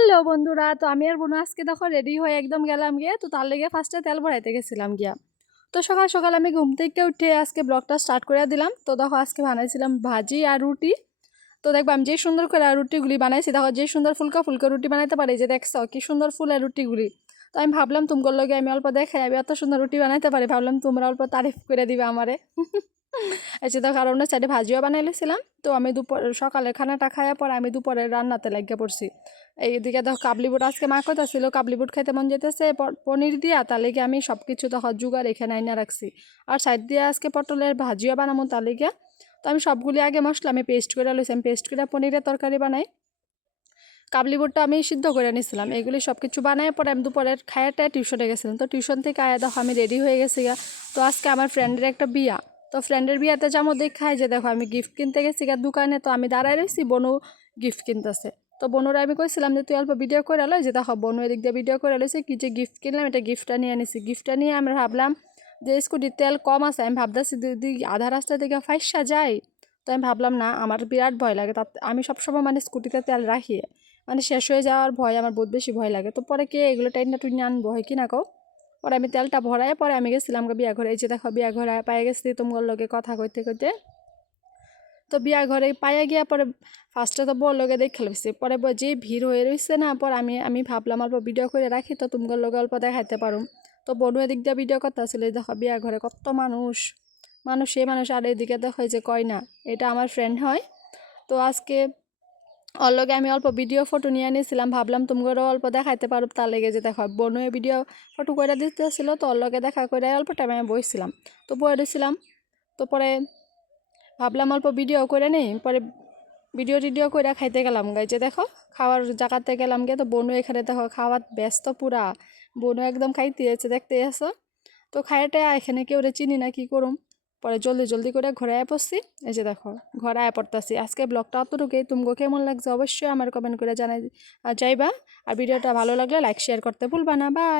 Hello বন্ধুরা, তো আমি আর বোন আজকে দেখো রেডি হয়ে একদম গেলাম গিয়ে। তো তার লেগে ফার্স্টে তেল ভরাইতে গেছিলাম গিয়া। তো সকাল সকাল আমি ঘুম থেকে উঠে আজকে ব্লগটা স্টার্ট করে দিলাম। তো দেখো আজকে বানাইছিলাম ভাজি আর রুটি। তো দেখবো আমি যে সুন্দর করে রুটিগুলি বানাইছি, দেখো যে সুন্দর ফুলকা ফুলকা রুটি বানাইতে পারি, যে দেখছো কি সুন্দর ফুলের রুটিগুলি। তো আমি ভাবলাম তোমার লগে আমি অল্প দেখাই, আমি এত সুন্দর রুটি বানাইতে পারি, ভাবলাম তোমরা অল্প তারিফ করে দিবে আমারে। এসে তো কারণ সাইডে ভাজিও বানাই লেছিলাম। তো আমি সকালের খানাটা খাওয়ার পর আমি দুপুরে রান্নাতে লাগিয়ে পড়ছি। এইদিকে দেখো কাবলি বুট আজকে মা কথা ছিল কাবলি বুট খাইতে মন যেতেছে পনির দিয়া, তার লেগে আমি সব কিছু তখন জোগাড় এখানে আইনা রাখছি। আর সাইড দিয়ে আজকে পটলের ভাজিও বানাবো, তার লেগে তো আমি সবগুলি আগে মশলা আমি পেস্ট করে লইছি। আমি পেস্ট করে পনিরের তরকারি বানাই। কাবলি বুটটা আমি সিদ্ধ করে নিয়েছিলাম। এগুলি সব কিছু বানায় পরে আমি দুপুরের খায়াটা টিউশনে গেছিলাম। তো টিউশন থেকে আয়া দেখো আমি রেডি হয়ে গেছি গা। তো আজকে আমার ফ্রেন্ডের একটা বিয়া। তো ফ্রেন্ডের বিয়াতে যেমন দেখায় যে দেখো আমি গিফট কিনতে গেছি গা দোকানে। তো আমি দাঁড়ায় রয়েছি, বনু গিফট কিনতেছে। তো বনুরা আমি কইছিলাম যে তুই অল্প ভিডিও করে লই, যে দেখো বনু এদিক দিয়ে ভিডিও করে লইছে কি যে গিফট কিনলাম, এটা গিফটটা নিয়ে আনিছি। গিফটটা নিয়ে আমরা ভাবলাম যে স্কুটির তেল কম আছে, আমি ভাবতেছি যদি আধা রাস্তা থেকে ফাইসা যাই। তো আমি ভাবলাম না, আমার বিরাট ভয় লাগে, তাতে আমি সবসময় মানে স্কুটিতে তেল রাখি, মানে শেষ হয়ে যাওয়ার ভয় আমার বহুত বেশি ভয় লাগে। তো পরে কে এগুলো টাইনা টুইনা আনবো হয় কি না কও। পরে আমি তেলটা ভরাই পরে আমি গেছিলাম বিয়া ঘরে। এই যে দেখো বিয়া ঘরে পায়ে গেছি তোমার লগে কথা কইতে কইতে। তো বিয়া ঘরে পাইয়া গিয়া পরে ফার্স্টে তো বউর লগে দেখে লইছি, পরে যে ভিড় হয়ে রয়েছে না, পর আমি ভাবলাম অল্প ভিডিও করে রাখি, তো তোমার লগে অল্প দেখাইতে পারুম। তো বনু এদিক দিয়ে ভিডিও করতে আসলে দেখো বিয়া ঘরে কত মানুষ, সে মানুষ। আর এদিকে দেখো যে কয়না, এটা আমার ফ্রেন্ড হয়। তো আজকে ওর লগে আমি অল্প ভিডিও ফটো নিয়ে নিয়েছিলাম, ভাবলাম তোমরাও অল্প দেখাইতে পারো, তার লেগে যে দেখো বনুয়ে ভিডিও ফটো করে দিতেছিল। তো ওর লগে দেখা করে অল্প টাইমে আমি বসছিলাম, তো বয়ে দিয়েছিলাম। তো পরে ভাবলাম অল্প ভিডিও করে নেই, পরে ভিডিও করে খাইতে গেলাম গাই। যে দেখো খাওয়ার জায়গাতে গেলাম গে। তো বনু এখানে দেখো খাওয়ার ব্যস্ত পুরা, বনু একদম খাইতে আছে, দেখতে আসো। তো খাইতে এখানে কেউ চিনি না, কি করুম। পরে জলদি জলদি করে ঘরে আয় পড়ছি। এই যে দেখো ঘরে আয় পড়তেছি। আজকে ব্লগটা অতটুকুই, তোমাকে কেমন লাগছে অবশ্যই আমার কমেন্ট করে জানাই যাইবা। আর ভিডিওটা ভালো লাগলে লাইক শেয়ার করতে ভুলবা না। বাই।